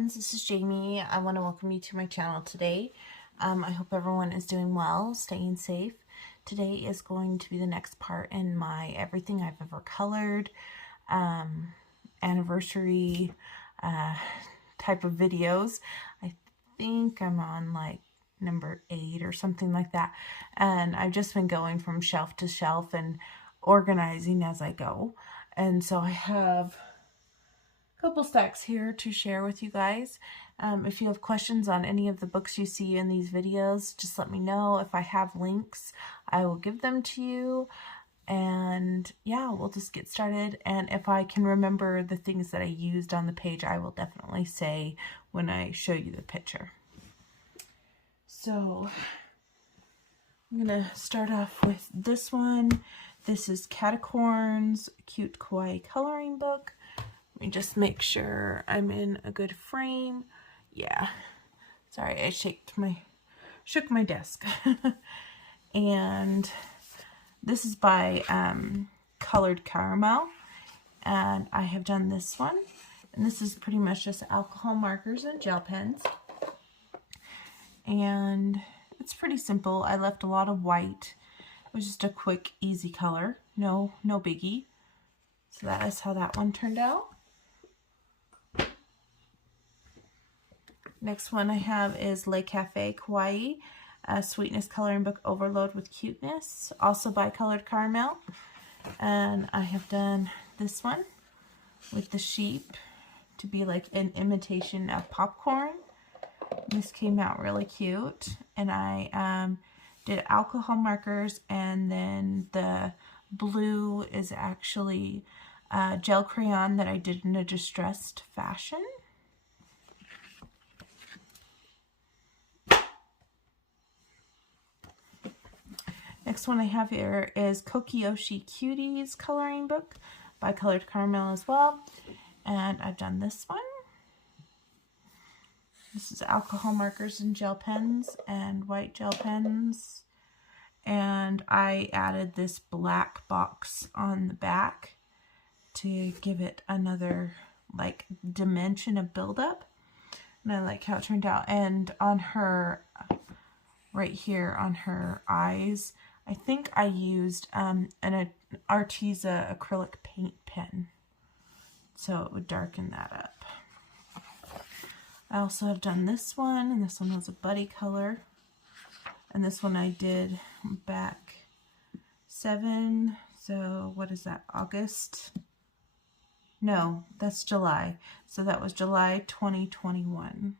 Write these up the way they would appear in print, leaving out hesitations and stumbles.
friends, this is Jamie. I want to welcome you to my channel today. I hope everyone is doing well, staying safe. Today is going to be the next part in my everything I've ever colored anniversary type of videos. I think I'm on like number 8 or something like that, and I've just been going from shelf to shelf and organizing as I go. And so I have couple stacks here to share with you guys. If you have questions on any of the books you see in these videos, just let me know. If I have links, I will give them to you. And yeah, we'll just get started. And if I can remember the things that I used on the page, I will definitely say when I show you the picture. So I'm gonna start off with this one. This is Catacorn's Cute Kawaii coloring book. Let me just make sure I'm in a good frame. Yeah. Sorry, I shook my desk. And this is by Colored Caramel. And I have done this one. And this is pretty much just alcohol markers and gel pens. And it's pretty simple. I left a lot of white. It was just a quick, easy color. No biggie. So that is how that one turned out. Next one I have is Le Cafe Kawaii, Sweetness Coloring Book Overload with Cuteness, also by Colored Caramel. And I have done this one with the sheep to be like an imitation of popcorn. This came out really cute. And I did alcohol markers, and then the blue is actually gel crayon that I did in a distressed fashion. Next one I have here is Kokiyoshi Cuties coloring book by Colored Caramel as well. And I've done this one. This is alcohol markers and gel pens and white gel pens. And I added this black box on the back to give it another like dimension of buildup. And I like how it turned out. And on her, right here on her eyes, I think I used an Arteza acrylic paint pen, so it would darken that up. I also have done this one, and this one was a buddy color. And this one I did back 7, so what is that, August? No, that's July. So that was July 2021.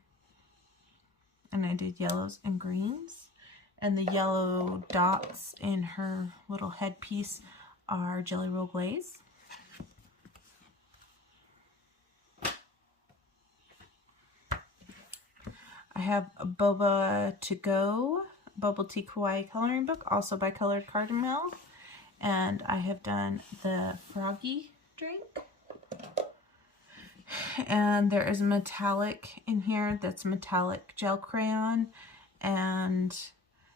And I did yellows and greens. And the yellow dots in her little headpiece are Jelly Roll Glaze. I have a Boba To Go Bubble Tea Kawaii coloring book, also by Colored Caramel. And I have done the Froggy drink. And there is a metallic in here that's metallic gel crayon, and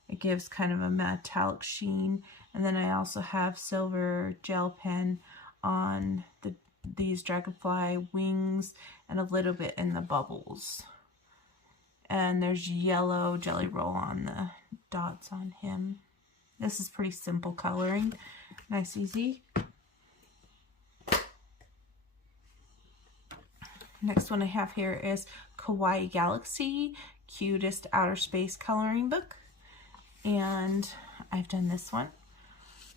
it gives kind of a metallic sheen. And then I also have silver gel pen on these dragonfly wings and a little bit in the bubbles. And there's yellow jelly roll on the dots on him. This is pretty simple coloring. Nice, easy. Next one I have here is Kawaii Galaxy Cutest Outer Space coloring book. And I've done this one.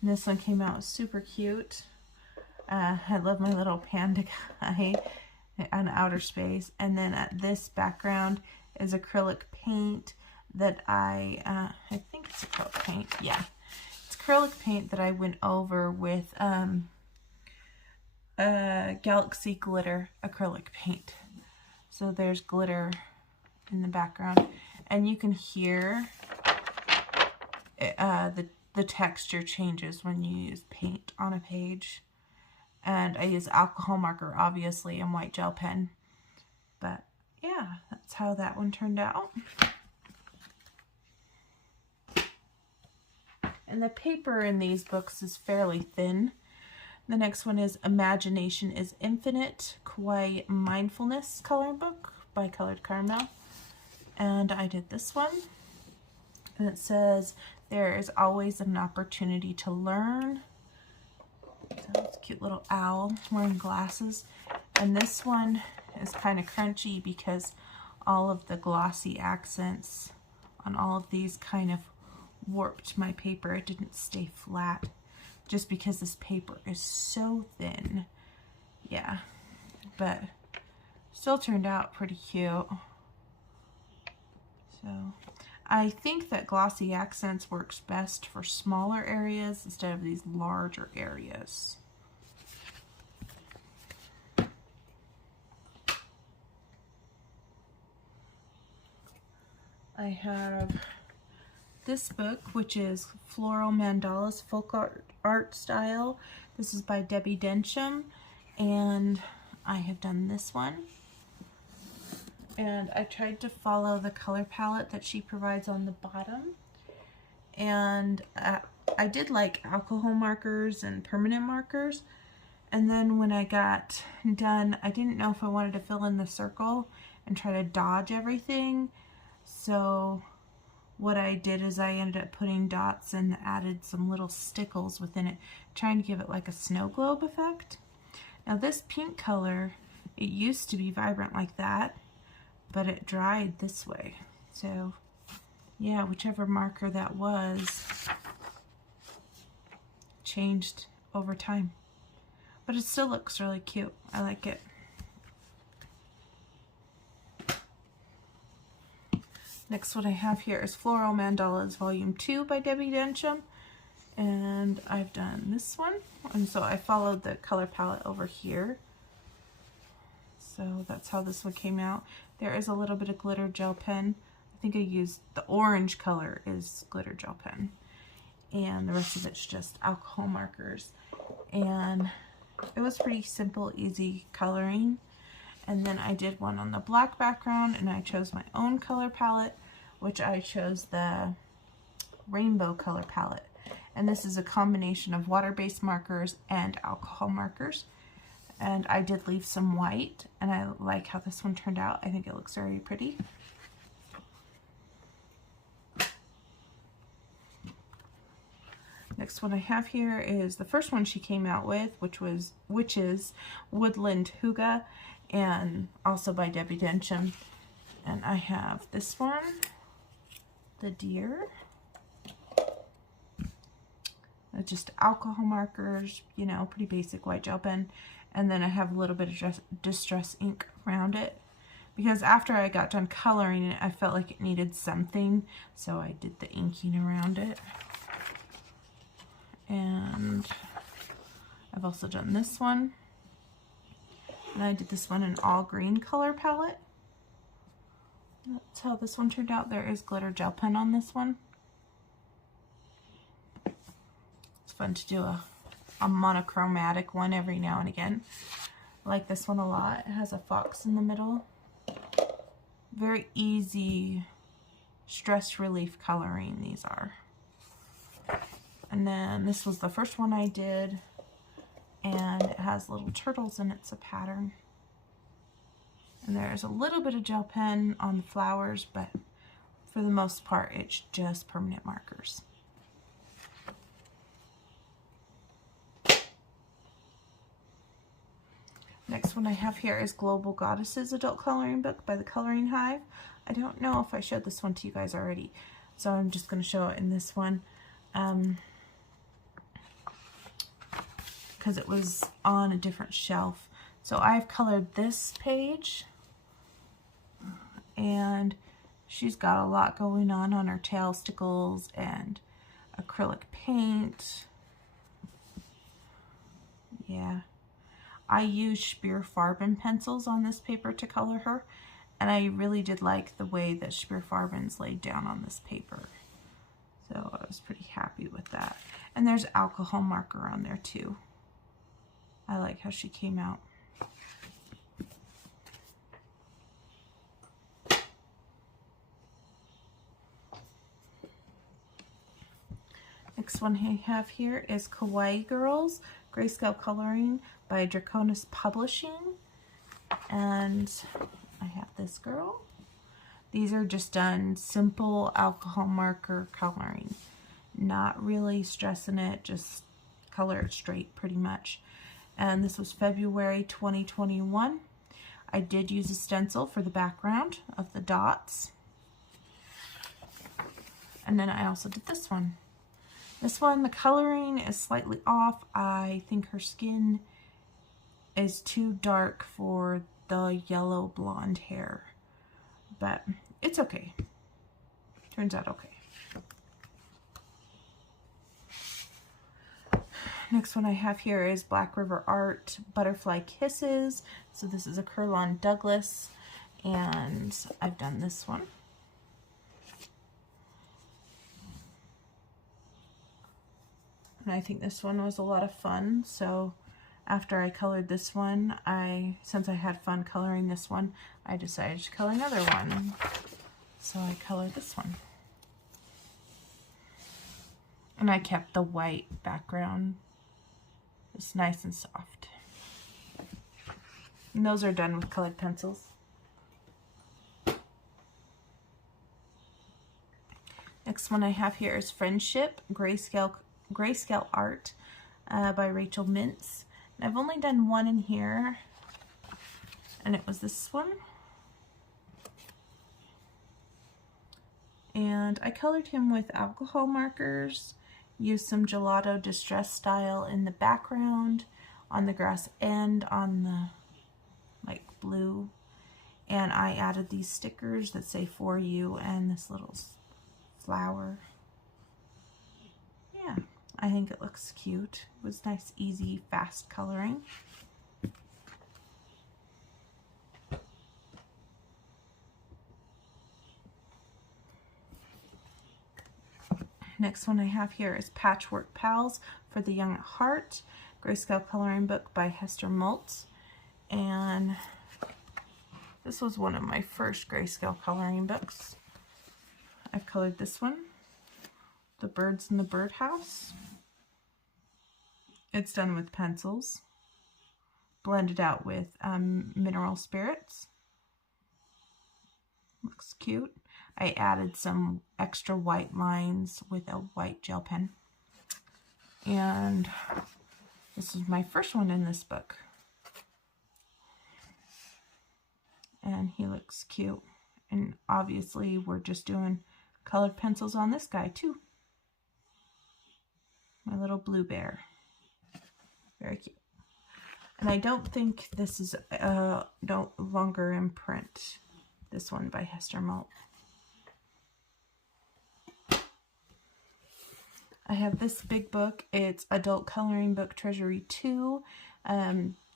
And this one came out super cute. I love my little panda guy on outer space. And then this background is acrylic paint that I think it's acrylic paint. Yeah, it's acrylic paint that I went over with Galaxy Glitter acrylic paint. So there's glitter in the background, and you can hear the texture changes when you use paint on a page. And I use alcohol marker, obviously, and white gel pen. But yeah, that's how that one turned out. And the paper in these books is fairly thin. The next one is Imagination is Infinite Kawaii Mindfulness coloring book Bicolored Caramel. And I did this one. And it says, there is always an opportunity to learn. So it's a cute little owl wearing glasses. And this one is kind of crunchy because all of the glossy accents on all of these kind of warped my paper. It didn't stay flat just because this paper is so thin. Yeah, but still turned out pretty cute. So I think that glossy accents works best for smaller areas instead of these larger areas. I have this book, which is Floral Mandalas Folk Art Style. This is by Debbie Densham, and I have done this one. And I tried to follow the color palette that she provides on the bottom. And I did like alcohol markers and permanent markers. And then when I got done, I didn't know if I wanted to fill in the circle and try to dodge everything. So what I did is I ended up putting dots and added some little stickles within it, trying to give it like a snow globe effect. Now this pink color, it used to be vibrant like that, but it dried this way. So yeah, whichever marker that was changed over time. But it still looks really cute. I like it. Next one I have here is Floral Mandalas Volume 2 by Debbie Densham. And I've done this one. And so I followed the color palette over here. So that's how this one came out. There is a little bit of glitter gel pen. I think I used the orange color is glitter gel pen. And the rest of it's just alcohol markers. And it was pretty simple, easy coloring. And then I did one on the black background, and I chose my own color palette, which I chose the rainbow color palette. And this is a combination of water-based markers and alcohol markers. And I did leave some white, and I like how this one turned out. I think it looks very pretty. Next one I have here is the first one she came out with, which is Woodland Hygge, and also by Debbie Densham. And I have this one, the deer. Just alcohol markers, you know, pretty basic white gel pen. And then I have a little bit of distress ink around it, because after I got done coloring it, I felt like it needed something, so I did the inking around it. And I've also done this one. And I did this one in all green color palette. That's how this one turned out. There is glitter gel pen on this one. It's fun to do a monochromatic one every now and again. I like this one a lot. It has a fox in the middle. Very easy stress relief coloring these are. And then this was the first one I did, and it has little turtles and it's a pattern. And there's a little bit of gel pen on the flowers, but for the most part it's just permanent markers. Next one I have here is Global Goddesses Adult Coloring Book by the Coloring Hive. I don't know if I showed this one to you guys already, so I'm just going to show it in this one. Because it was on a different shelf. So I've colored this page, and she's got a lot going on her tail stickles and acrylic paint. Yeah. I used Spearfarben pencils on this paper to color her, and I really did like the way that Spearfarben's laid down on this paper. So I was pretty happy with that. And there's alcohol marker on there too. I like how she came out. Next one I have here is Kawaii Girls, Grayscale Coloring by Draconis Publishing. And I have this this girl. These are just done simple alcohol marker coloring. Not really stressing it, just color it straight pretty much. And this was February 2021. I did use a stencil for the background of the dots. And then I also did this one. This one, the coloring is slightly off. I think her skin is too dark for the yellow blonde hair, but it's okay. Turns out okay. Next one I have here is Black River Art Butterfly Kisses. So this is a Curlon Douglas, and I've done this one. And I think this one was a lot of fun. So after I colored this one, since I had fun coloring this one, I decided to color another one. So I colored this one. And I kept the white background. It's nice and soft. And those are done with colored pencils. Next one I have here is Friendship, Grayscale Art by Rachel Mintz. And I've only done one in here, and it was this one. And I colored him with alcohol markers, used some Gelato Distress Style in the background, on the grass and on the like blue. And I added these stickers that say "For You" and this little flower. Yeah, I think it looks cute. It was nice, easy, fast coloring. Next one I have here is Patchwork Pals for the Young at Heart, Grayscale coloring book by Hester Maltz. And this was one of my first Grayscale coloring books. I've colored this one, The Birds in the Birdhouse. It's done with pencils, blended out with mineral spirits. Looks cute. I added some extra white lines with a white gel pen. And this is my first one in this book. And he looks cute. And obviously we're just doing colored pencils on this guy too. My little blue bear. Very cute. And I don't think this is no longer in print. This one by Hester Maltz. I have this big book. It's Adult Coloring Book Treasury 2.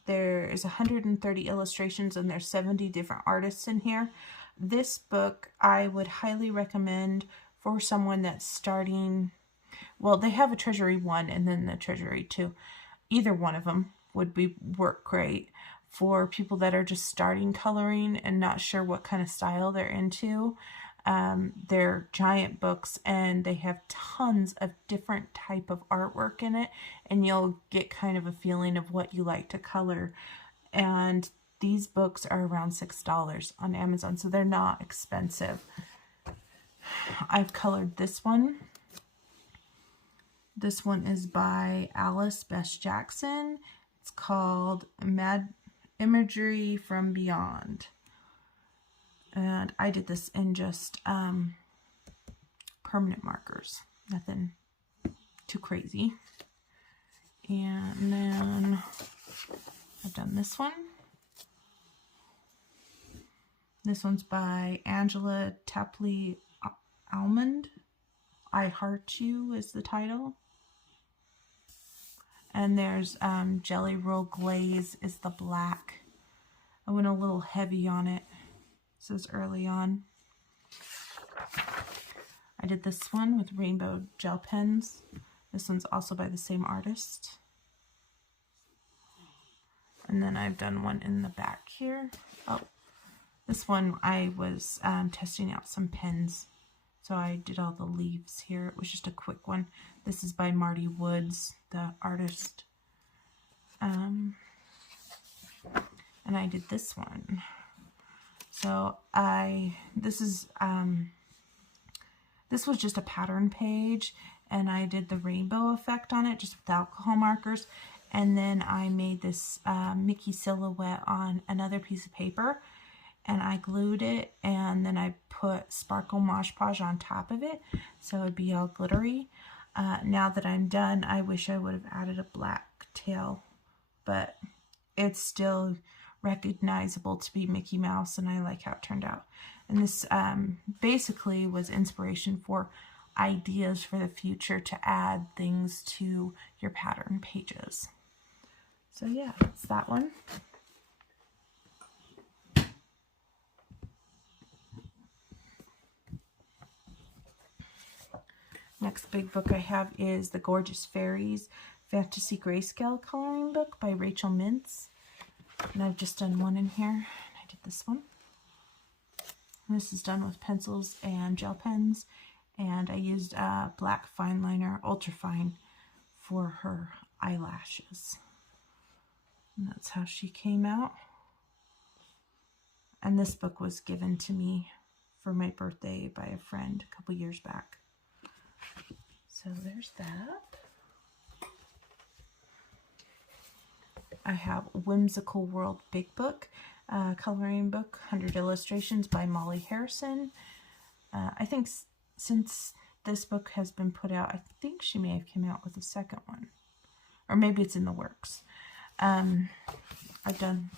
There is 130 illustrations and there's 70 different artists in here. This book I would highly recommend for someone that's starting. Well, they have a Treasury 1 and then the Treasury 2. Either one of them would work great for people that are just starting coloring and not sure what kind of style they're into. They're giant books and they have tons of different type of artwork in it, and you'll get kind of a feeling of what you like to color. And these books are around $6 on Amazon, so they're not expensive. I've colored this one. This one is by Alice Bess Jackson. It's called Imagery from Beyond. And I did this in just permanent markers. Nothing too crazy. And then I've done this one. This one's by Angela Tapley Almond. I Heart You is the title. And there's Jelly Roll Glaze is the black. I went a little heavy on it. This is early on. I did this one with rainbow gel pens. This one's also by the same artist. And then I've done one in the back here. Oh, this one I was testing out some pens. So I did all the leaves here. It was just a quick one. This is by Marty Woods, the artist. And I did this one. So this was just a pattern page, and I did the rainbow effect on it just with alcohol markers. And then I made this Mickey silhouette on another piece of paper, and I glued it, and then I put sparkle Mod Podge on top of it, so it'd be all glittery. Now that I'm done, I wish I would have added a black tail, but it's still recognizable to be Mickey Mouse, and I like how it turned out. And this basically was inspiration for ideas for the future to add things to your pattern pages. So yeah, it's that one. Next big book I have is The Gorgeous Fairies Fantasy Grayscale Coloring Book by Rachel Mintz. And I've just done one in here, and I did this one. And this is done with pencils and gel pens, and I used a black fine liner, ultra fine, for her eyelashes. And that's how she came out. And this book was given to me for my birthday by a friend a couple years back. So there's that. I have Whimsical World Big Book, coloring book, 100 illustrations by Molly Harrison. I think since this book has been put out, I think she may have come out with a second one. Or maybe it's in the works. I've done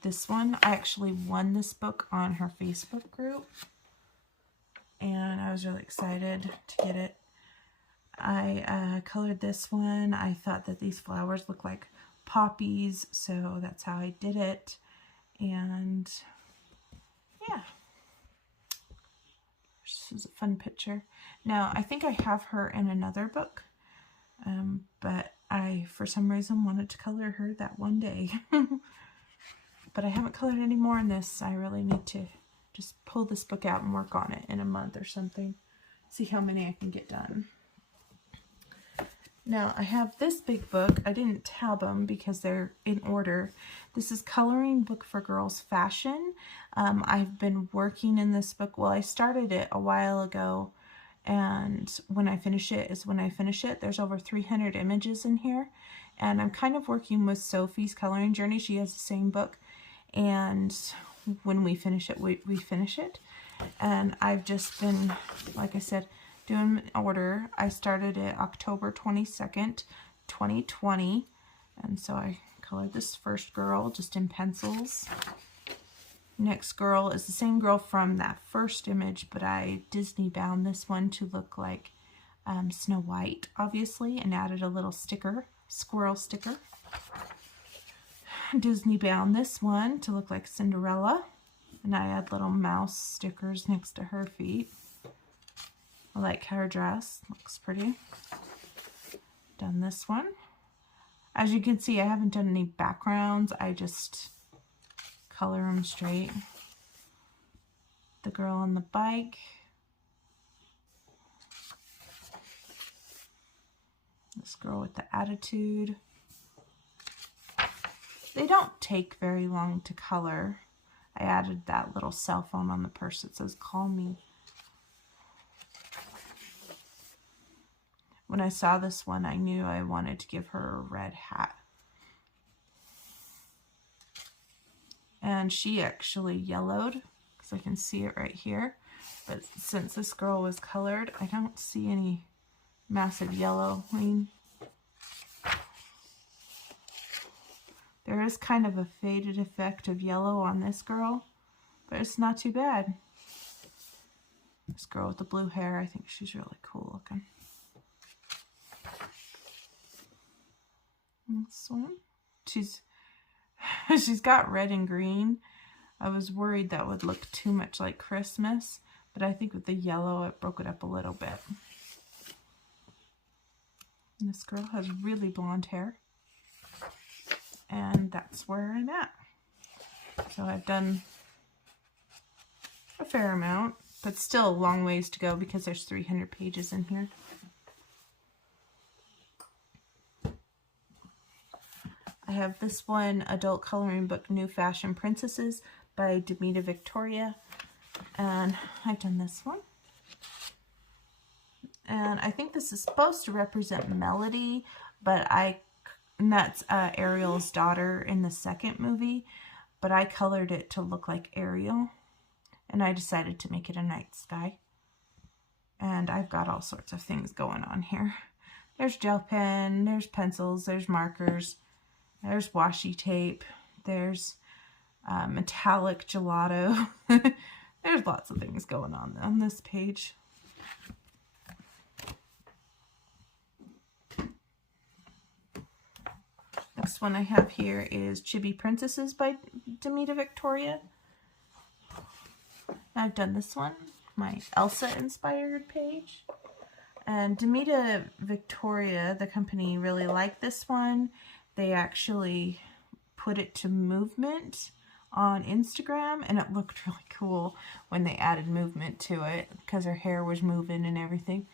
this one. I actually won this book on her Facebook group, and I was really excited to get it. I colored this one. I thought that these flowers look like poppies, so that's how I did it. And yeah, this is a fun picture. Now, I think I have her in another book, but I, for some reason, wanted to color her that one day. But I haven't colored any more in this. I really need to just pull this book out and work on it in a month or something. See how many I can get done. Now, I have this big book. I didn't tab them because they're in order. This is Coloring Book for Girls Fashion. I've been working in this book. Well, I started it a while ago, and when I finish it is when I finish it. There's over 300 images in here, and I'm kind of working with Sophie's coloring journey. She has the same book, and when we finish it, we finish it. And I've just been, like I said, doing order. I started it October 22nd, 2020. And so I colored this first girl just in pencils. Next girl is the same girl from that first image, but I Disney bound this one to look like Snow White, obviously, and added a little sticker, squirrel sticker. Disney bound this one to look like Cinderella, and I add little mouse stickers next to her feet. I like her dress, looks pretty. Done this one. As you can see, I haven't done any backgrounds. I just color them straight. The girl on the bike. This girl with the attitude. They don't take very long to color. I added that little cell phone on the purse that says "Call me." When I saw this one, I knew I wanted to give her a red hat. And she actually yellowed, because I can see it right here. But since this girl was colored, I don't see any massive yellowing. There is kind of a faded effect of yellow on this girl, but it's not too bad. This girl with the blue hair, I think she's really cool looking. This one, she's got red and green. I was worried that would look too much like Christmas, but I think with the yellow it broke it up a little bit. And this girl has really blonde hair, and that's where I'm at. So I've done a fair amount, but still a long ways to go because there's 300 pages in here. I have this one, Adult Coloring Book, New Fashion Princesses by Demita Victoria, and I've done this one. And I think this is supposed to represent Melody, but and that's Ariel's daughter in the second movie, but I colored it to look like Ariel, and I decided to make it a night sky. And I've got all sorts of things going on here. There's gel pen, there's pencils, there's markers, there's washi tape, there's metallic gelato. There's lots of things going on this page. Next one I have here is Chibi Princesses by Demita Victoria. I've done this one, my Elsa inspired page. And Demita Victoria, the company, really liked this one. They actually put it to movement on Instagram, and it looked really cool when they added movement to it because her hair was moving and everything.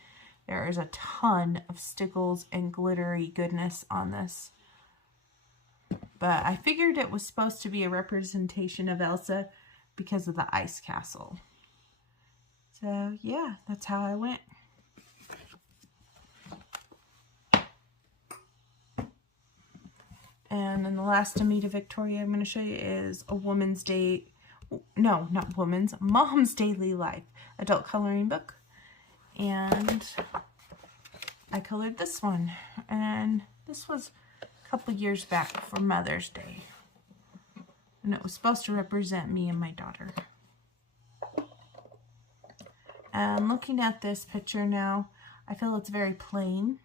There is a ton of stickles and glittery goodness on this. But I figured it was supposed to be a representation of Elsa because of the ice castle. So yeah, that's how I went. And then the last Demita Victoria I'm going to show you is a Mom's Daily Life adult coloring book. And I colored this one. And this was a couple years back for Mother's Day. And it was supposed to represent me and my daughter. And looking at this picture now, I feel it's very plain.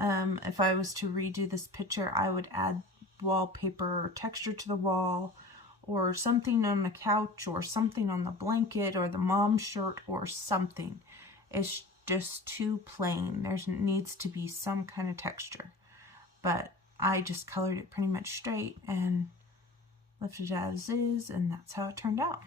If I was to redo this picture, I would add wallpaper or texture to the wall, or something on the couch, or something on the blanket, or the mom's shirt, or something. It's just too plain. There needs to be some kind of texture. But I just colored it pretty much straight and left it as is, and that's how it turned out.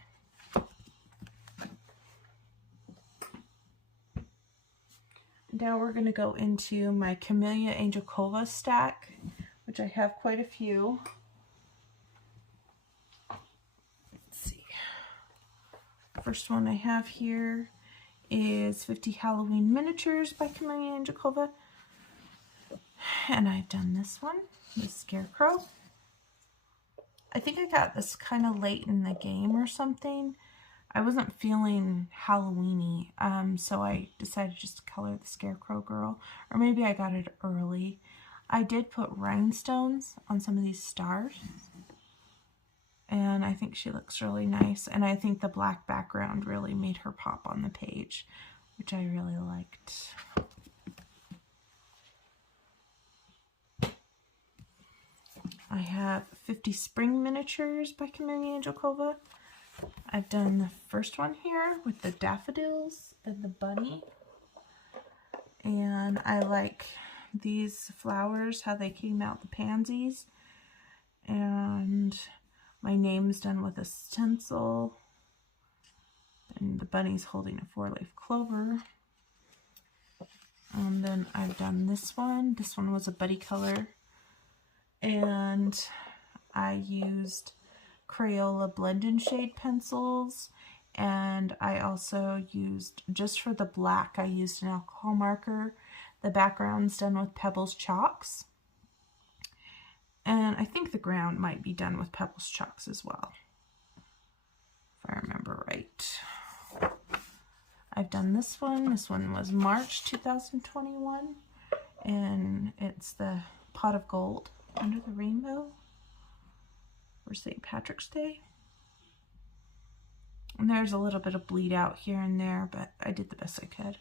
Now we're going to go into my Camellia Angelcova stack, which I have quite a few. Let's see. First one I have here is 50 Halloween Miniatures by Camellia Angelcova. And I've done this one, the Scarecrow. I think I got this kind of late in the game or something. I wasn't feeling Halloween-y, so I decided just to color the Scarecrow girl. Or maybe I got it early. I did put rhinestones on some of these stars. And I think she looks really nice. And I think the black background really made her pop on the page, which I really liked. I have 50 Spring Miniatures by Camellia Angelcova. I've done the first one here with the daffodils and the bunny. And I like these flowers, how they came out, the pansies. And my name's done with a stencil. And the bunny's holding a 4-leaf clover. And then I've done this one. This one was a buddy color. And I used Crayola blend and shade pencils, and I also used, just for the black, I used an alcohol marker. The background's done with Pebbles chalks, and I think the ground might be done with Pebbles chalks as well, if I remember right. I've done this one. This one was March 2021, and it's the Pot of Gold Under the Rainbow for St. Patrick's Day. And there's a little bit of bleed out here and there, but I did the best I could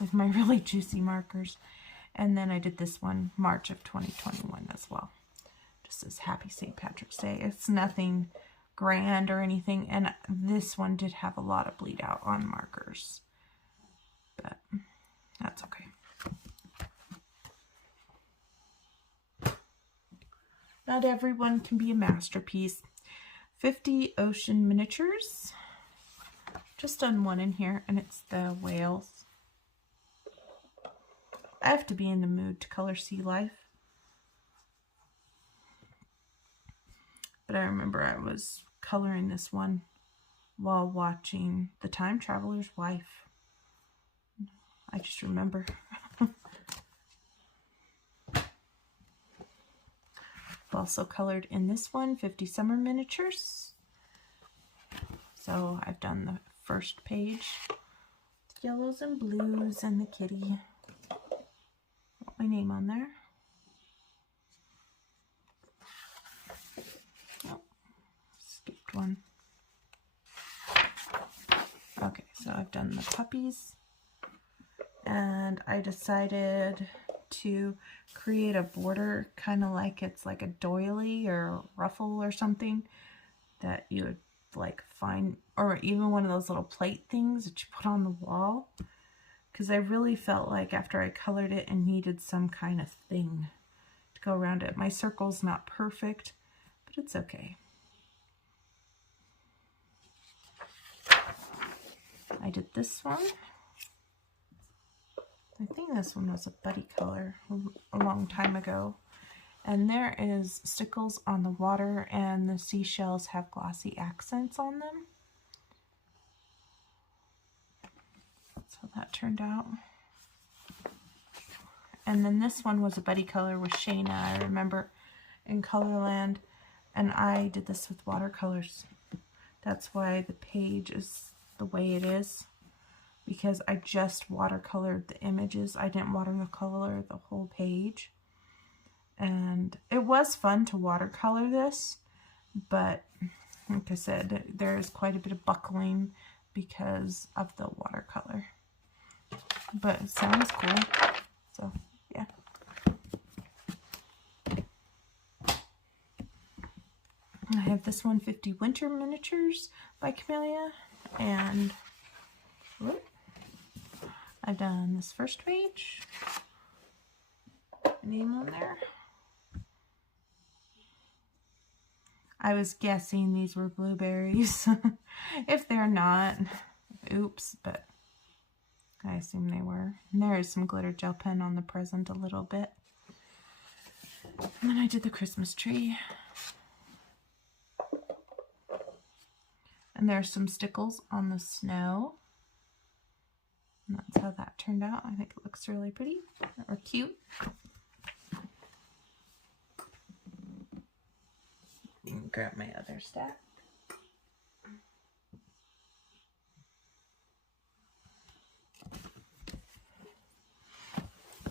with my really juicy markers. And then I did this one March of 2021 as well. Just says Happy St. Patrick's Day. It's nothing grand or anything, and this one did have a lot of bleed out on markers, but that's okay. Not everyone can be a masterpiece. 50 Ocean Miniatures. Just done one in here, and it's the whales. I have to be in the mood to color sea life. But I remember I was coloring this one while watching The Time Traveler's Wife. I just remember. I've also colored in this one 50 Summer Miniatures. So I've done the first page, yellows and blues and the kitty. Got my name on there. Oh, skipped one. Okay, so I've done the puppies, and I decided to create a border kind of like it's like a doily or a ruffle or something that you would like find, or even one of those little plate things that you put on the wall, because I really felt like after I colored it, it needed some kind of thing to go around it. My circle's not perfect, but it's okay. I did this one. I think this one was a buddy color a long time ago. And there is stickles on the water, and the seashells have glossy accents on them. That's how that turned out. And then this one was a buddy color with Shayna, I remember, in Colorland. And I did this with watercolors. That's why the page is the way it is, because I just watercolored the images. I didn't watercolor the whole page. And it was fun to watercolor this, but like I said, there's quite a bit of buckling because of the watercolor. But it sounds cool, so yeah. I have this one, 50 Winter Miniatures by Camellia, and whoop, I've done this first page, name on there. I was guessing these were blueberries. If they're not, oops, but I assume they were. And there is some glitter gel pen on the present a little bit. And then I did the Christmas tree. And there's some stickles on the snow. And that's how that turned out. I think it looks really pretty or cute. Grab my other stack.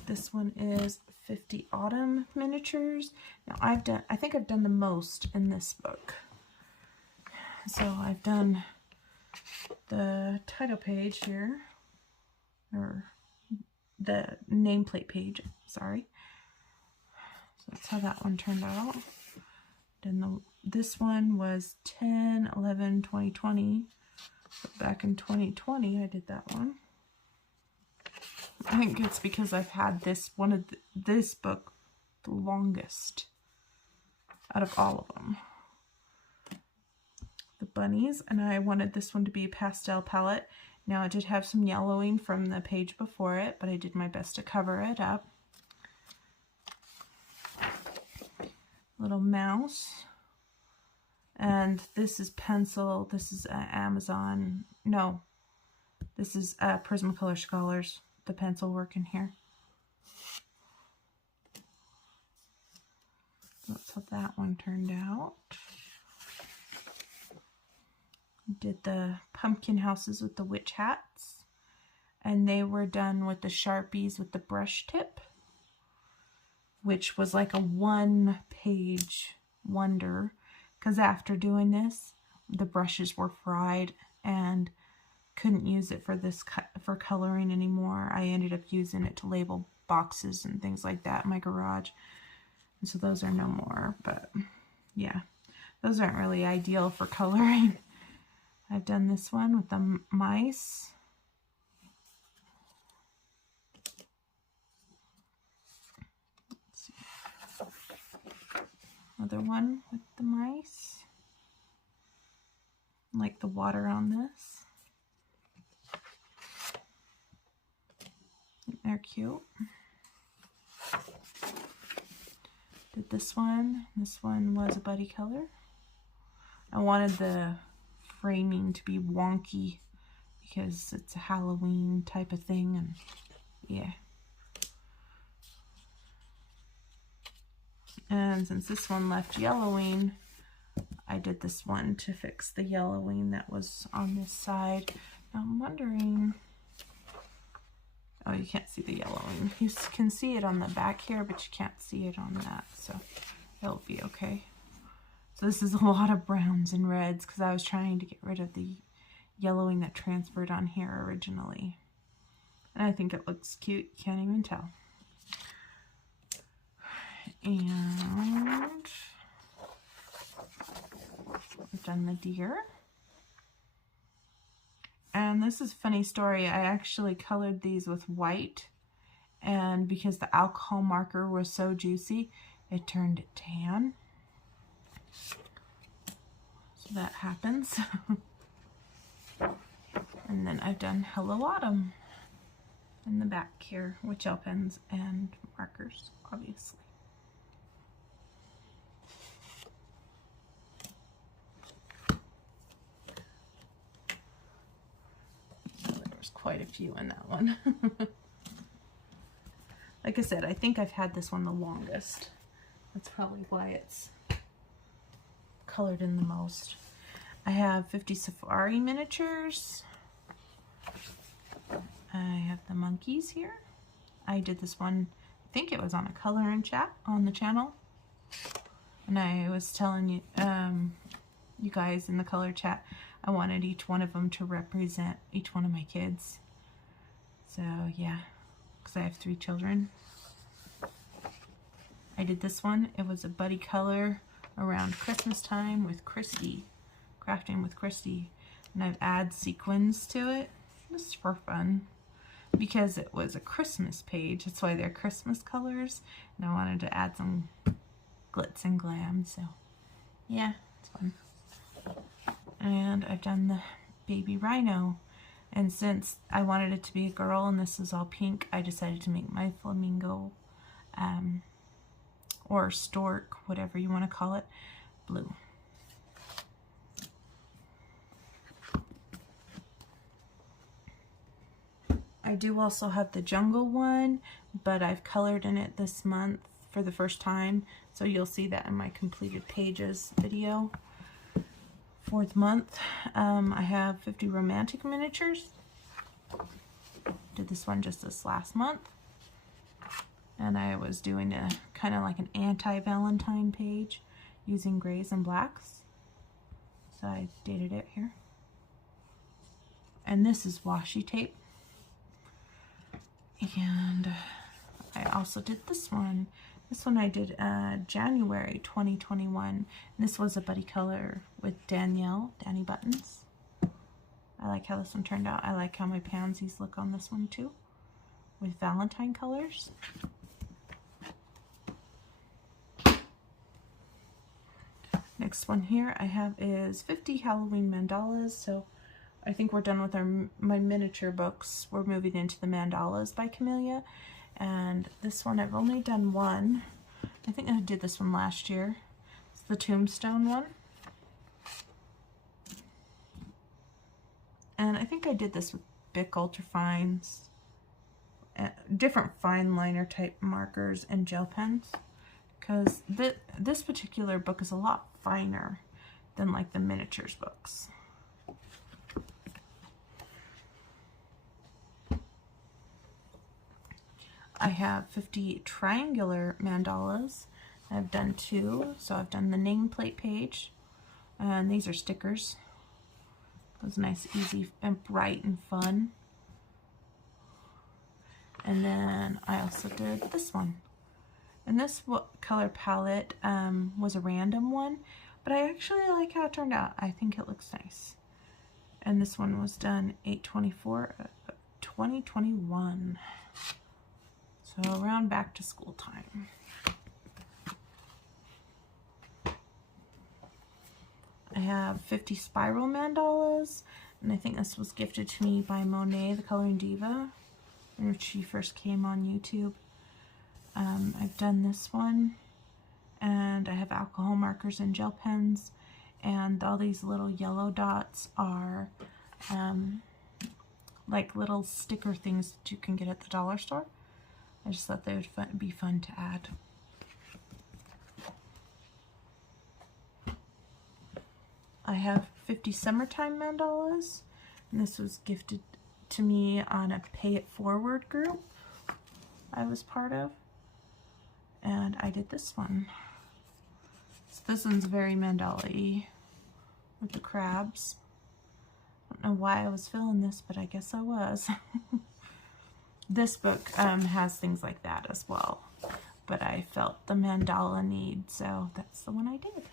This one is 50 Autumn Miniatures. Now I think I've done the most in this book. So I've done the title page here, or the nameplate page, sorry. So that's how that one turned out. Then this one was 10/11/2020. So back in 2020 I did that one. I think it's because I've had this this book the longest out of all of them. The bunnies, and I wanted this one to be a pastel palette. Now it did have some yellowing from the page before it, but I did my best to cover it up. Little mouse. And this is pencil. This is Amazon. No, this is Prismacolor Scholars. The pencil work in here. That's how that one turned out. Did the pumpkin houses with the witch hats, and they were done with the Sharpies with the brush tip, which was like a one-page wonder, because after doing this, the brushes were fried and couldn't use it for coloring anymore. I ended up using it to label boxes and things like that in my garage, and so those are no more. But yeah, those aren't really ideal for coloring. I've done this one with the mice. Let's see. Another one with the mice. Like the water on this. They're cute. Did this one. This one was a buddy color. I wanted the framing to be wonky because it's a Halloween type of thing, and yeah. And since this one left yellowing, I did this one to fix the yellowing that was on this side. Now I'm wondering, oh, you can't see the yellowing. You can see it on the back here, but you can't see it on that, so it'll be okay. So this is a lot of browns and reds because I was trying to get rid of the yellowing that transferred on here originally. And I think it looks cute, you can't even tell. And I've done the deer. And this is a funny story. I actually colored these with white, and because the alcohol marker was so juicy, it turned it tan. So that happens. And then I've done Hello Autumn in the back here with gel pens and markers, obviously. Quite a few in that one. Like I said, I think I've had this one the longest. That's probably why it's colored in the most. I have 50 safari miniatures. I have the monkeys here. I did this one, I think it was on a color and chat on the channel. And I was telling you, you guys in the color chat, I wanted each one of them to represent each one of my kids. So yeah, because I have 3 children. I did this one. It was a buddy color around Christmas time with Christy, crafting with Christy. And I've added sequins to it, just for fun. Because it was a Christmas page, that's why they're Christmas colors. And I wanted to add some glitz and glam, so yeah, it's fun. And I've done the baby rhino, and since I wanted it to be a girl and this is all pink, I decided to make my flamingo or stork, whatever you want to call it, blue. I do also have the jungle one, but I've colored in it this month for the first time, so you'll see that in my completed pages video. 4th month, I have 50 romantic miniatures. Did this one just this last month. And I was doing a kind of like an anti-Valentine page using grays and blacks. So I dated it here. And this is washi tape. And I also did this one. This one I did January 2021. And this was a buddy color with Danny Buttons. I like how this one turned out. I like how my pansies look on this one too, with Valentine colors. Next one here I have is 50 Halloween mandalas. So I think we're done with my miniature books. We're moving into the mandalas by Camellia. And this one I've only done one. I think I did this one last year. It's the tombstone one. And I think I did this with Bic Ultrafines, different fine liner type markers and gel pens. Because this particular book is a lot finer than like the miniatures books. I have 50 triangular mandalas. I've done 2, so I've done the nameplate page, and these are stickers. It was nice, easy, and bright and fun. And then I also did this one. And this color palette was a random one, but I actually like how it turned out. I think it looks nice. And this one was done 8/24/2021. So around back to school time. I have 50 spiral mandalas, and I think this was gifted to me by Monet, the Coloring Diva, when she first came on YouTube. I've done this one, and I have alcohol markers and gel pens, and all these little yellow dots are like little sticker things that you can get at the dollar store. I just thought they would be fun to add. I have 50 summertime mandalas, and this was gifted to me on a Pay It Forward group I was part of, and I did this one. So this one's very mandala-y with the crabs. I don't know why I was feeling this, but I guess I was. This book has things like that as well, but I felt the mandala need, so that's the one I did.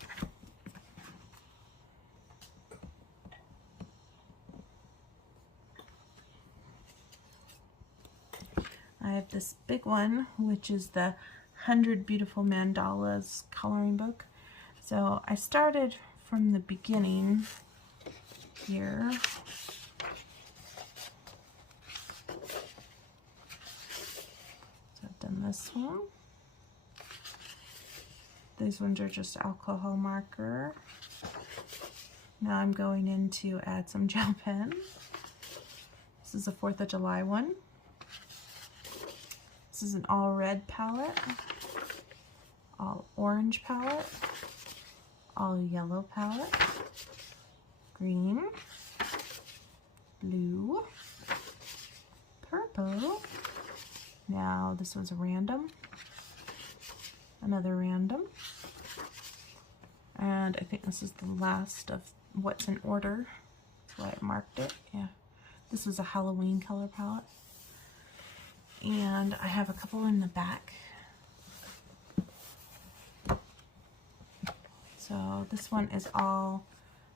I have this big one, which is the 100 Beautiful Mandalas coloring book. So I started from the beginning here. So I've done this one. These ones are just alcohol marker. Now I'm going in to add some gel pen. This is a 4th of July one. This is an all red palette, all orange palette, all yellow palette, green, blue, purple. Now this was a random, another random, and I think this is the last of what's in order. That's why I marked it. Yeah, this was a Halloween color palette. And I have a couple in the back. So this one is all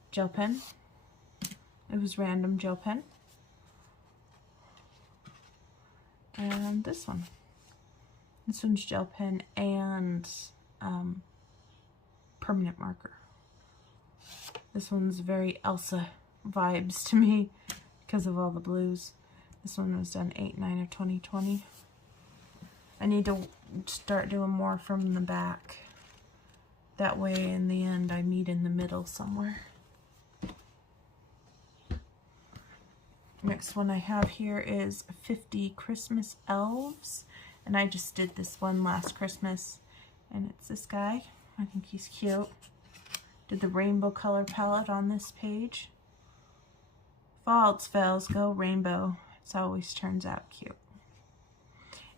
gel pen. It was random gel pen. And this one. This one's gel pen and permanent marker. This one's very Elsa vibes to me because of all the blues. This one was done 8/9 of 2020. I need to start doing more from the back. That way in the end I meet in the middle somewhere. Next one I have here is 50 Christmas Elves. And I just did this one last Christmas. And it's this guy. I think he's cute. Did the rainbow color palette on this page. If all else fails, go rainbow. It always turns out cute.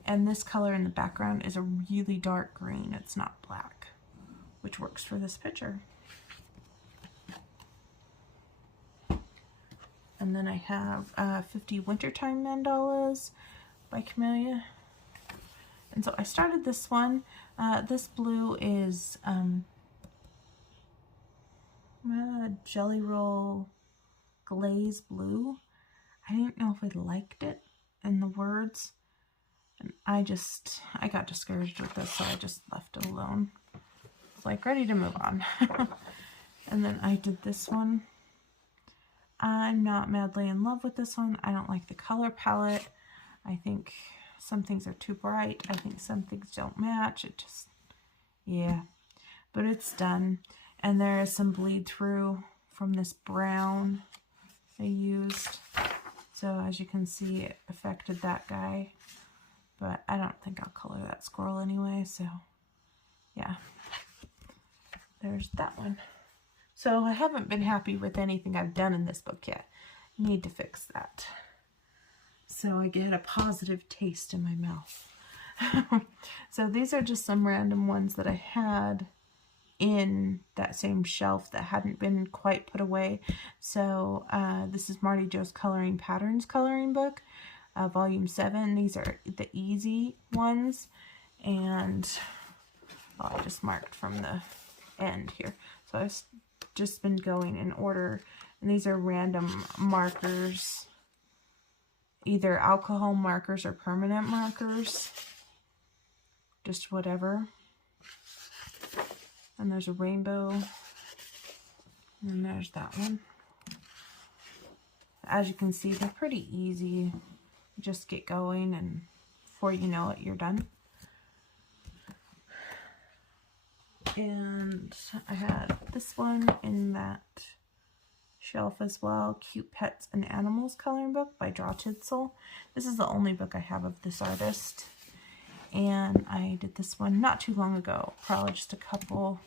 And this color in the background is a really dark green. It's not black, which works for this picture. And then I have 50 Wintertime Mandalas by Camellia. And so I started this one. This blue is Jelly Roll Glaze Blue. I didn't know if I liked it in the words, and I got discouraged with this, so I just left it alone. It's like ready to move on. And then I did this one. I'm not madly in love with this one. I don't like the color palette. I think some things are too bright. I think some things don't match. It just, yeah. But it's done. And there is some bleed through from this brown I used. So as you can see, it affected that guy, but I don't think I'll color that squirrel anyway, so yeah, there's that one. So I haven't been happy with anything I've done in this book yet. I need to fix that so I get a positive taste in my mouth. So these are just some random ones that I had in that same shelf that hadn't been quite put away. So this is Marty Jo's Coloring Patterns coloring book, volume 7. These are the easy ones, and I just marked from the end here. So I've just been going in order, and these are random markers, either alcohol markers or permanent markers, just whatever. And there's a rainbow, and there's that one. As you can see, they're pretty easy. Just get going, and before you know it, you're done. And I had this one in that shelf as well, Cute Pets and Animals coloring book by Draw Tinsel. This is the only book I have of this artist. And I did this one not too long ago, probably just a couple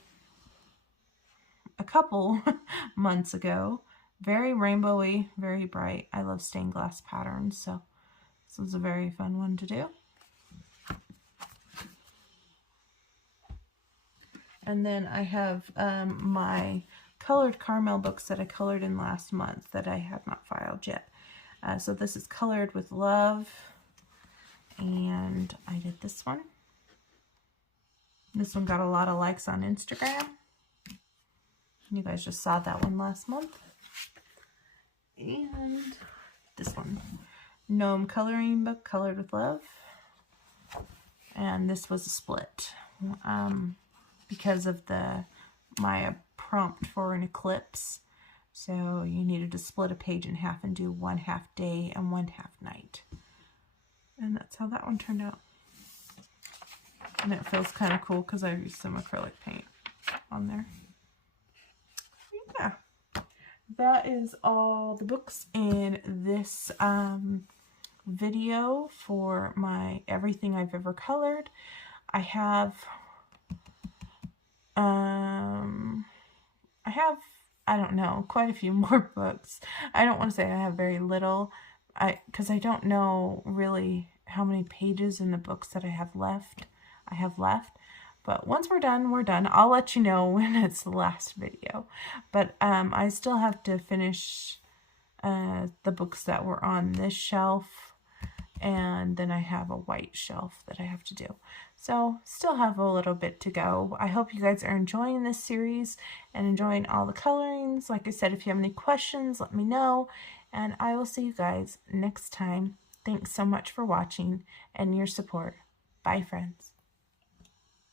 months ago. Very rainbowy, very bright. I love stained glass patterns, so this was a very fun one to do. And then I have my colored caramel books that I colored in last month that I have not filed yet. So this is Colored with Love, and I did this one. This one got a lot of likes on Instagram. You guys just saw that one last month. And this one, Gnome Coloring Book, Colored with Love. And this was a split because of my prompt for an eclipse. So you needed to split a page in half and do 1/2 day and 1/2 night. And that's how that one turned out. And it feels kind of cool because I used some acrylic paint on there. Yeah, that is all the books in this video for my everything I've ever colored. I have I don't know, quite a few more books. I don't want to say I have very little, because I don't know really how many pages in the books that I have left. But once we're done, we're done. I'll let you know when it's the last video. But I still have to finish the books that were on this shelf, and then I have a white shelf that I have to do. So still have a little bit to go. I hope you guys are enjoying this series and enjoying all the colorings. Like I said, if you have any questions, let me know, and I will see you guys next time. Thanks so much for watching and your support. Bye, friends.